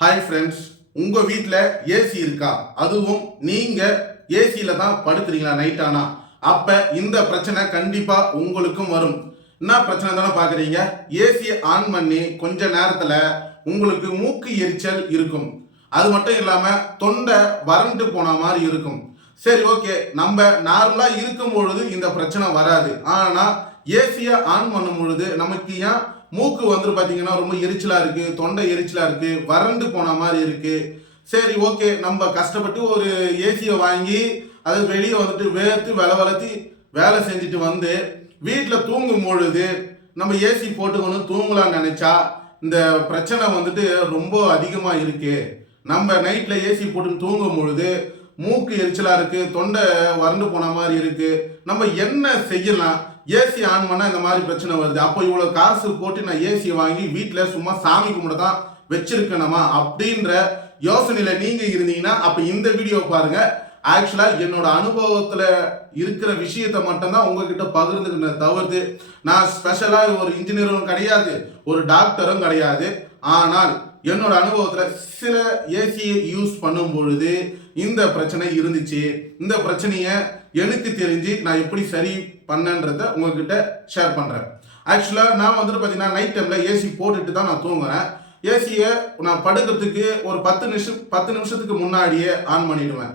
Hi friends, உங்கள் வீட்டில் AC இருக்கா? அதுவும் நீங்கள் ஏசியில் தான் படுக்கிறீங்களா நைட் ஆனால்? அப்போ இந்த பிரச்சனை கண்டிப்பாக உங்களுக்கும் வரும். என்ன பிரச்சனை தானே பார்க்குறீங்க? ஏசியை ஆன் பண்ணி கொஞ்ச நேரத்தில் உங்களுக்கு மூக்கு எரிச்சல் இருக்கும். அது மட்டும் இல்லாமல் தொண்டை வறண்டு போன மாதிரி இருக்கும். சரி, ஓகே, நம்ம நார்மலாக இருக்கும் பொழுது இந்த பிரச்சனை வராது. ஆனால் ஏசியை ஆன் பண்ணும் பொழுது நமக்கு ஏன் மூக்கு வந்து பார்த்தீங்கன்னா ரொம்ப எரிச்சலாக இருக்குது, தொண்டை எரிச்சலாக இருக்குது, வறண்டு போன மாதிரி இருக்குது. சரி, ஓகே, நம்ம கஷ்டப்பட்டு ஒரு ஏசியை வாங்கி அதை வெளியே வந்துட்டு வேர்த்து வளர்த்தி வேலை செஞ்சுட்டு வந்து வீட்டில் தூங்கும் பொழுது நம்ம ஏசி போட்டுக்கணும் தூங்கலாம்னு நினச்சா இந்த பிரச்சனை வந்துட்டு ரொம்ப அதிகமாக இருக்குது. நம்ம நைட்டில் ஏசி போட்டு தூங்கும் பொழுது மூக்கு எரிச்சலாக இருக்குது, தொண்டை வறண்டு போன மாதிரி இருக்குது. நம்ம என்ன செய்யலாம்? ஏசி ஆன் பண்ணால் இந்த மாதிரி பிரச்சனை வருது. அப்போ இவ்வளோ காசு போட்டு நான் ஏசியை வாங்கி வீட்டில் சும்மா சாமி கும்பிட தான் வச்சிருக்கணுமா அப்படின்ற யோசனையில் நீங்கள் இருந்தீங்கன்னா அப்போ இந்த வீடியோ பாருங்கள். ஆக்சுவலாக என்னோட அனுபவத்தில் இருக்கிற விஷயத்தை மட்டும்தான் உங்ககிட்ட பகிர்ந்துக்கிட்ட தவிர்த்து நான் ஸ்பெஷலாக ஒரு இன்ஜினியரும் கிடையாது, ஒரு டாக்டரும் கிடையாது. ஆனால் என்னோட அனுபவத்தில் சில ஏசியை யூஸ் பண்ணும் பொழுது இந்த பிரச்சனை இருந்துச்சு. இந்த பிரச்சனையை எனக்கு தெரிஞ்சு நான் எப்படி சரி பண்ணன்றத உங்ககிட்ட ஷேர் பண்ணுறேன். ஆக்சுவலாக நான் வந்துட்டு பார்த்தீங்கன்னா நைட் டைமில் ஏசி போட்டுட்டு தான் நான் தூங்குறேன். ஏசியை நான் படுக்கிறதுக்கு ஒரு 10 நிமிஷத்துக்கு முன்னாடியே ஆன் பண்ணிடுவேன்.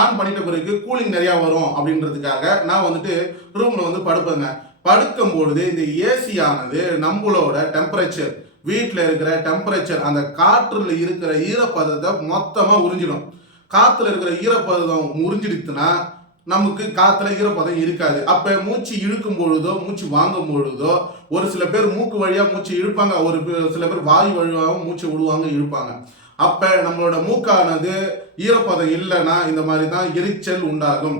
ஆன் பண்ணிட்ட பிறகு கூலிங் நிறையா வரும் அப்படின்றதுக்காக நான் வந்துட்டு ரூமில் வந்து படுப்பேங்க. படுக்கும் பொழுது இந்த ஏசி ஆனது நம்மளோட டெம்பரேச்சர், வீட்டில் இருக்கிற டெம்பரேச்சர், அந்த காற்றுல இருக்கிற ஈரப்பதத்தை மொத்தமாக உறிஞ்சிடும். காற்றுல இருக்கிற ஈரப்பதம் உறிஞ்சிடுச்சுன்னா நமக்கு காற்றுல ஈரப்பதம் இருக்காது. அப்போ மூச்சு இழுக்கும் பொழுதோ மூச்சு வாங்கும் பொழுதோ ஒரு சில பேர் மூக்கு வழியாக மூச்சு இழுப்பாங்க, ஒரு சில பேர் வாயு வழியாக மூச்சு விடுவாங்க, இழுப்பாங்க. அப்போ நம்மளோட மூக்கானது ஈரப்பதம் இல்லைன்னா இந்த மாதிரி தான் எரிச்சல் உண்டாகும்.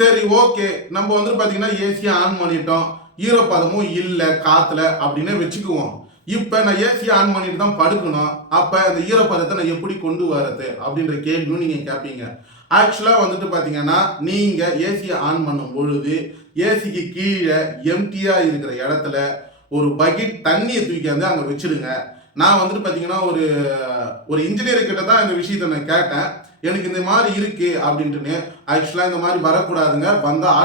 சரி, ஓகே, நம்ம வந்து பார்த்தீங்கன்னா ஏசியை ஆன் பண்ணிட்டோம், ஈரப்பதமும் இல்லை காற்றுல அப்படின்னு வச்சுக்குவோம். இப்போ நான் ஏசியை ஆன் பண்ணிட்டு தான் படுக்கணும், அப்போ அந்த ஈரப்பதத்தை நான் எப்படி கொண்டு வரது அப்படின்ற கேள்வியும் நீங்கள் கேட்பீங்க. ஆக்சுவலாக வந்துட்டு பார்த்தீங்கன்னா நீங்கள் ஏசியை ஆன் பண்ணும் பொழுது ஏசிக்கு கீழே எம்டியாக இருக்கிற இடத்துல ஒரு பக்கெட் தண்ணியை தூக்கி வந்து அங்கே வச்சுடுங்க. நான் வந்துட்டு பார்த்தீங்கன்னா ஒரு இன்ஜினியர் கிட்ட தான் இந்த விஷயத்தை நான் கேட்டேன், எனக்கு இந்த மாதிரி இருக்கு அப்படின்ட்டுன்னு. ஆக்சுவலாக இந்த மாதிரி வரக்கூடாதுங்க, வந்தால்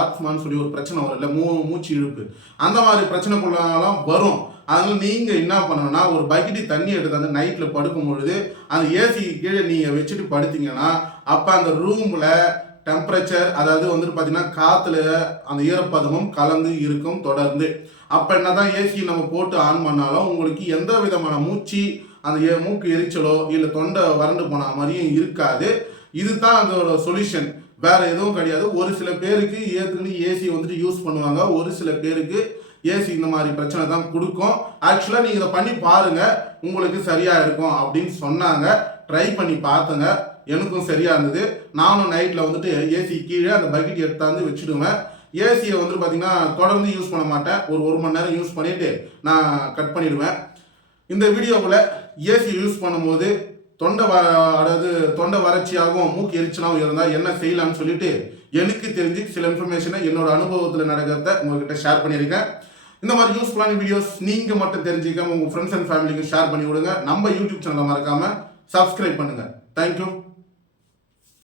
ஆட்ஸ்மான்னு சொல்லி ஒரு பிரச்சனை வரும் இல்லை, மூச்சு இழுப்பு, அந்த மாதிரி பிரச்சனைக்குள்ளாலாம் வரும். அதனால் நீங்கள் என்ன பண்ணணும்னா ஒரு பக்கெட்டி தண்ணி எடுத்து அந்த நைட்டில் படுக்கும் பொழுது அந்த ஏசிக்கு கீழே நீங்கள் வச்சுட்டு படுத்தீங்கன்னா அப்போ அந்த ரூமில் டெம்பரேச்சர், அதாவது வந்துட்டு பார்த்தீங்கன்னா காற்றுல அந்த ஈரப்பதமும் கலந்து இருக்கும் தொடர்ந்து. அப்போ என்ன தான் ஏசி நம்ம போட்டு ஆன் பண்ணாலும் உங்களுக்கு எந்த விதமான அந்த மூக்கு எரிச்சலோ இல்லை தொண்டை வறண்டு போன மாதிரியும் இருக்காது. இதுதான் அதோட சொல்யூஷன், வேற எதுவும் கிடையாது. ஒரு சில பேருக்கு ஏற்றுக்கிட்டு ஏசி வந்துட்டு யூஸ் பண்ணுவாங்க, ஒரு சில பேருக்கு ஏசி இந்த மாதிரி பிரச்சனை தான் கொடுக்கும். ஆக்சுவலாக நீங்கள் இதை பண்ணி பாருங்கள், உங்களுக்கு சரியாக இருக்கும் அப்படின்னு சொன்னாங்க. ட்ரை பண்ணி பார்த்துங்க, எனக்கும் சரியாக இருந்தது. நானும் நைட்டில் வந்துட்டு ஏசி கீழே அந்த பக்கெட் எடுத்தாந்து வச்சுடுவேன். ஏசியை வந்துட்டு பார்த்தீங்கன்னா தொடர்ந்து யூஸ் பண்ண மாட்டேன், ஒரு மணி நேரம் யூஸ் பண்ணிவிட்டு நான் கட் பண்ணிவிடுவேன். இந்த வீடியோவில் ஏசி யூஸ் பண்ணும்போது தொண்டை வறட்சியாகவும் மூக்கு எரிச்சலாகவும் இருந்தால் என்ன செய்யலாம்னு சொல்லிட்டு எனக்கு தெரிஞ்சு சில இன்ஃபர்மேஷனை என்னோட அனுபவத்தில் நடக்கிறத உங்ககிட்ட ஷேர் பண்ணியிருக்கேன். இந்த மாதிரி யூஸ்ஃபுல்லான வீடியோஸ் நீங்கள் மட்டும் தெரிஞ்சுக்காம உங்கள் ஃப்ரெண்ட்ஸ் அண்ட் ஃபேமிலிக்கு ஷேர் பண்ணி விடுங்க. நம்ம யூடியூப் சேனலை மறக்காமல் சப்ஸ்கிரைப் பண்ணுங்கள். தேங்க்யூ.